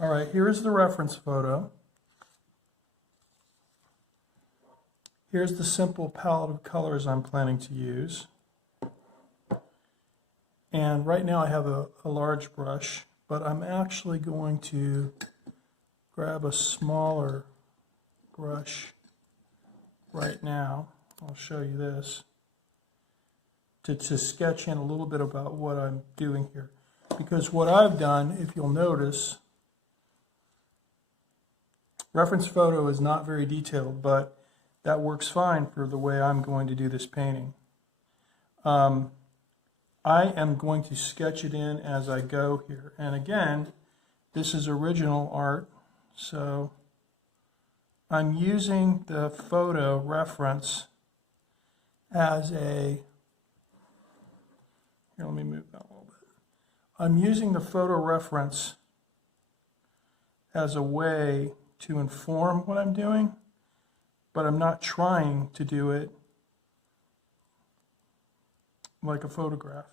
All right, here's the reference photo. Here's the simple palette of colors I'm planning to use. And right now I have a large brush, but I'm actually going to grab a smaller brush right now. I'll show you this to sketch in a little bit about what I'm doing here. Because what I've done, if you'll notice, reference photo is not very detailed, but that works fine for the way I'm going to do this painting. I am going to sketch it in as I go here. And again, this is original art, so I'm using the photo reference as a, here, let me move that a little bit. I'm using the photo reference as a way to inform what I'm doing, but I'm not trying to do it like a photograph.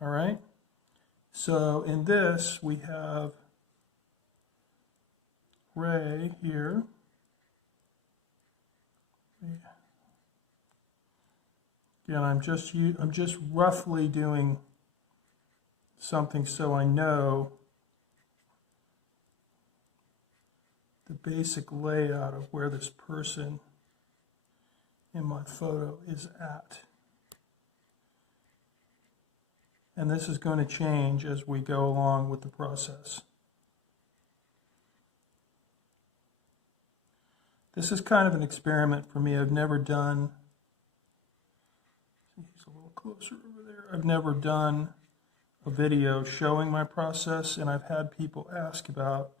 All right? So in this, we have Ray here. Again, I'm just roughly doing something so I know the basic layout of where this person in my photo is at. And this is going to change as we go along with the process. This is kind of an experiment for me. I've never done, he's a little closer over there. I've never done a video showing my process, and I've had people ask about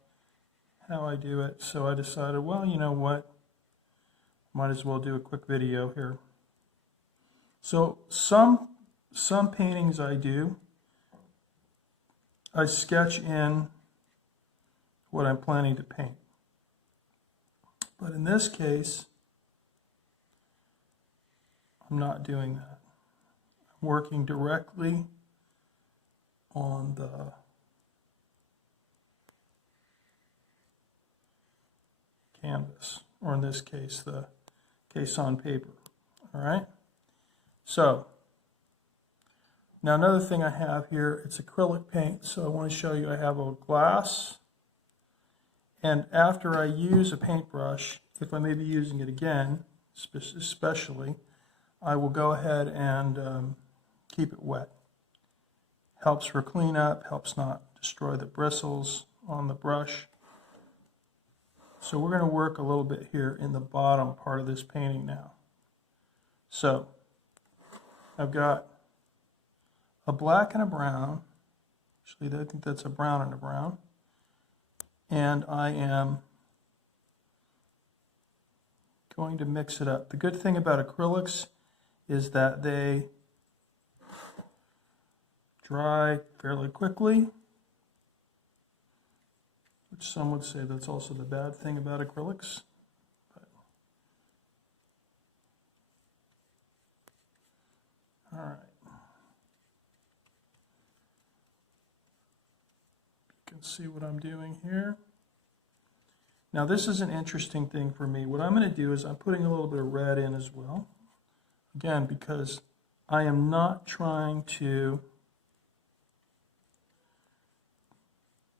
how I do it. So I decided, well, you know what? Might as well do a quick video here. So some paintings I do, I sketch in what I'm planning to paint. But in this case, I'm not doing that. I'm working directly on the canvas, or in this case, the case on paper. All right? So, now another thing I have here, it's acrylic paint, so I want to show you I have a glass, and after I use a paintbrush, if I may be using it again, especially, I will go ahead and keep it wet. Helps for cleanup, helps not destroy the bristles on the brush. So we're going to work a little bit here in the bottom part of this painting now. So I've got a black and a brown. Actually, I think that's a brown and a brown. And I am going to mix it up. The good thing about acrylics is that they dry fairly quickly, which some would say that's also the bad thing about acrylics. But, all right. You can see what I'm doing here. Now this is an interesting thing for me. What I'm going to do is I'm putting a little bit of red in as well. Again, because I am not trying to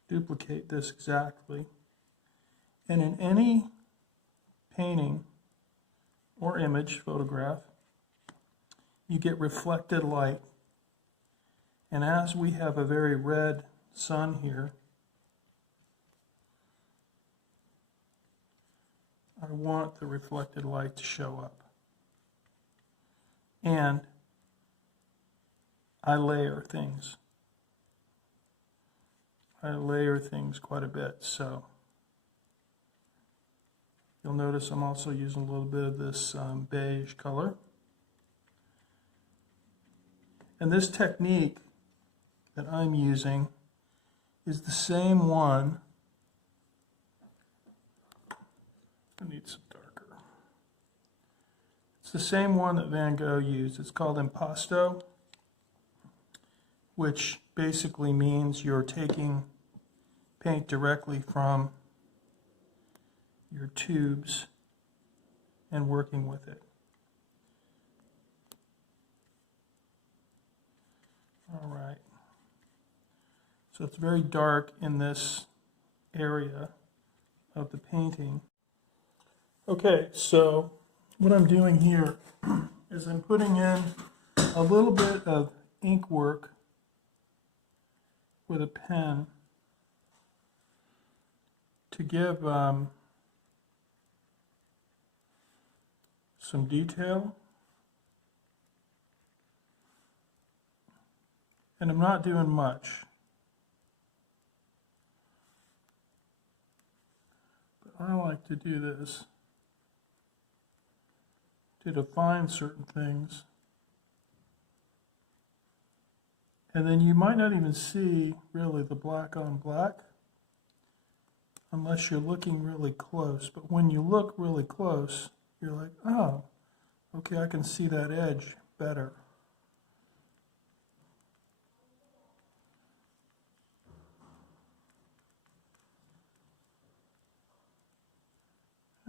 duplicate this exactly. And in any painting or image, photograph, you get reflected light. And as we have a very red sun here, I want the reflected light to show up. And I layer things. I layer things quite a bit, so you'll notice I'm also using a little bit of this beige color. And this technique that I'm using is the same one. I need some darker. It's the same one that Van Gogh used. It's called impasto, which basically means you're taking paint directly from your tubes and working with it. All right. So it's very dark in this area of the painting. Okay, so what I'm doing here is I'm putting in a little bit of ink work with a pen to give some detail. And I'm not doing much. But I like to do this to define certain things. And then you might not even see really the black on black unless you're looking really close. But when you look really close, you're like, oh, okay, I can see that edge better.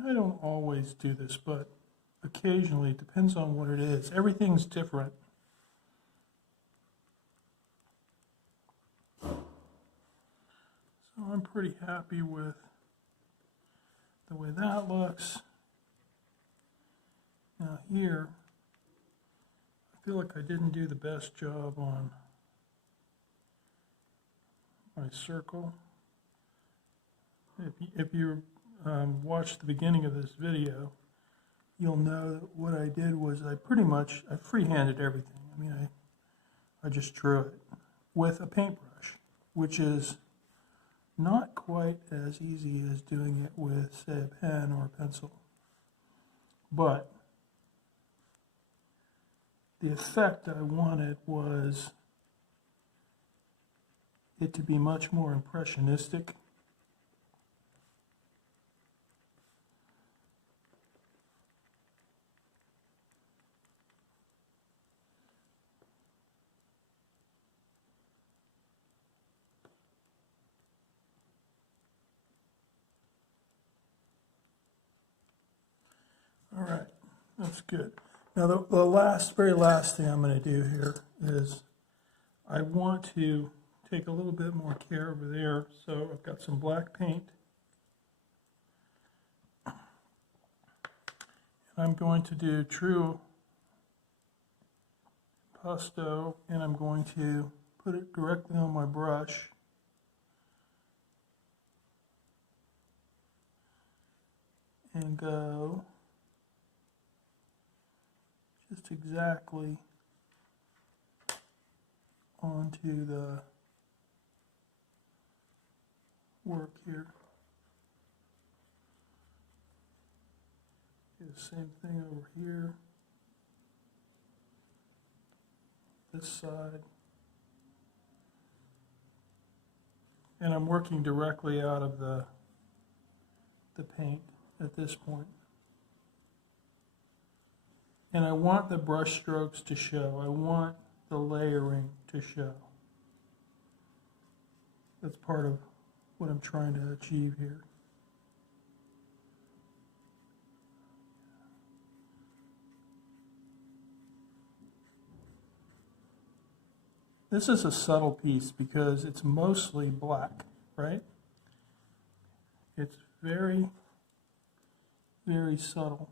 I don't always do this, but occasionally, it depends on what it is. Everything's different. So I'm pretty happy with the way that looks. Now here, I feel like I didn't do the best job on my circle. If you watch the beginning of this video, you'll know that what I did was I freehanded everything. I mean, I just drew it with a paintbrush, which is not quite as easy as doing it with, say, a pen or a pencil. But the effect I wanted was it to be much more impressionistic. All right, that's good. Now the very last thing I'm going to do here is I want to take a little bit more care over there. So I've got some black paint. And I'm going to do true impasto, and I'm going to put it directly on my brush. And go just exactly onto the work here. Do the same thing over here, this side. And I'm working directly out of the paint at this point. And I want the brush strokes to show. I want the layering to show. That's part of what I'm trying to achieve here. This is a subtle piece because it's mostly black, right? It's very, very subtle.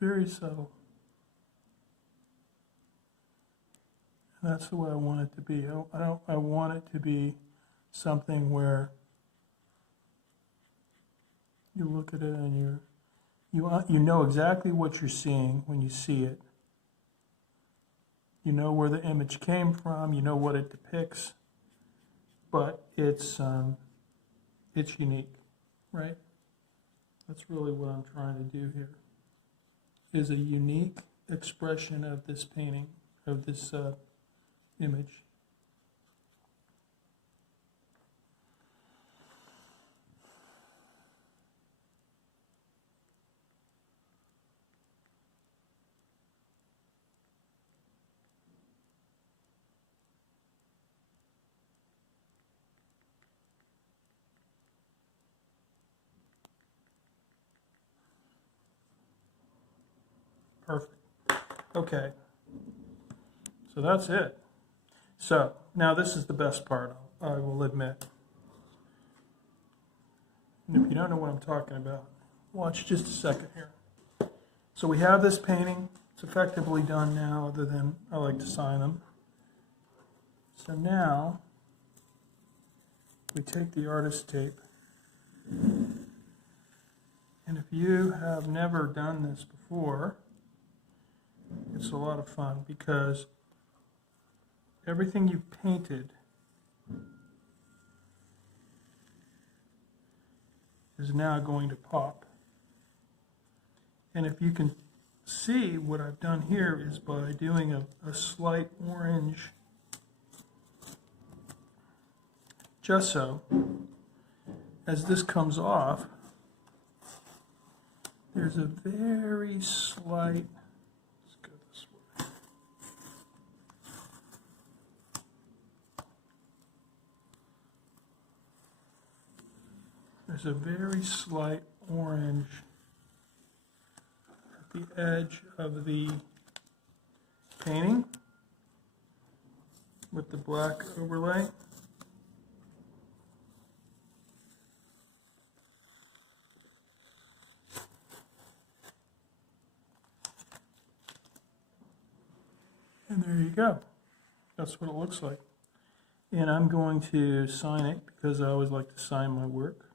Very subtle. And that's the way I want it to be. I want it to be something where you look at it and you know exactly what you're seeing when you see it. You know where the image came from. You know what it depicts, but it's unique, right? That's really what I'm trying to do here. Is a unique expression of this painting, of this image. Perfect. Okay. So that's it. So now this is the best part, I will admit. And if you don't know what I'm talking about, watch just a second here. So we have this painting. It's effectively done now, other than I like to sign them. So now we take the artist tape. And if you have never done this before, it's a lot of fun because everything you painted is now going to pop. And if you can see, what I've done here is by doing a slight orange gesso, as this comes off, there's a very slight, let's go this way. There's a very slight orange at the edge of the painting with the black overlay. And there you go. That's what it looks like. And I'm going to sign it because I always like to sign my work.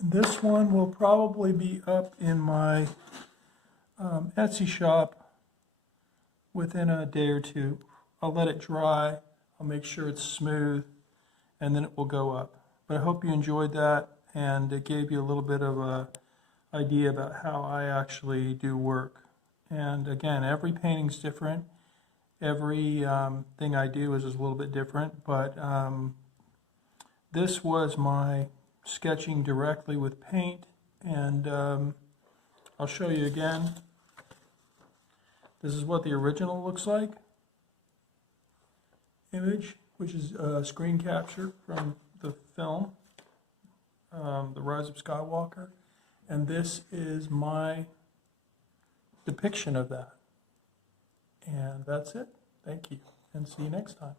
And this one will probably be up in my Etsy shop within a day or two. I'll let it dry, I'll make sure it's smooth, and then it will go up. But I hope you enjoyed that, and it gave you a little bit of a idea about how I actually do work. And again, every painting's different. Every thing I do is a little bit different, but this was my sketching directly with paint, and I'll show you again. This is what the original looks like. Image, which is a screen capture from the film, The Rise of Skywalker. And this is my depiction of that. And that's it. Thank you, and see you next time.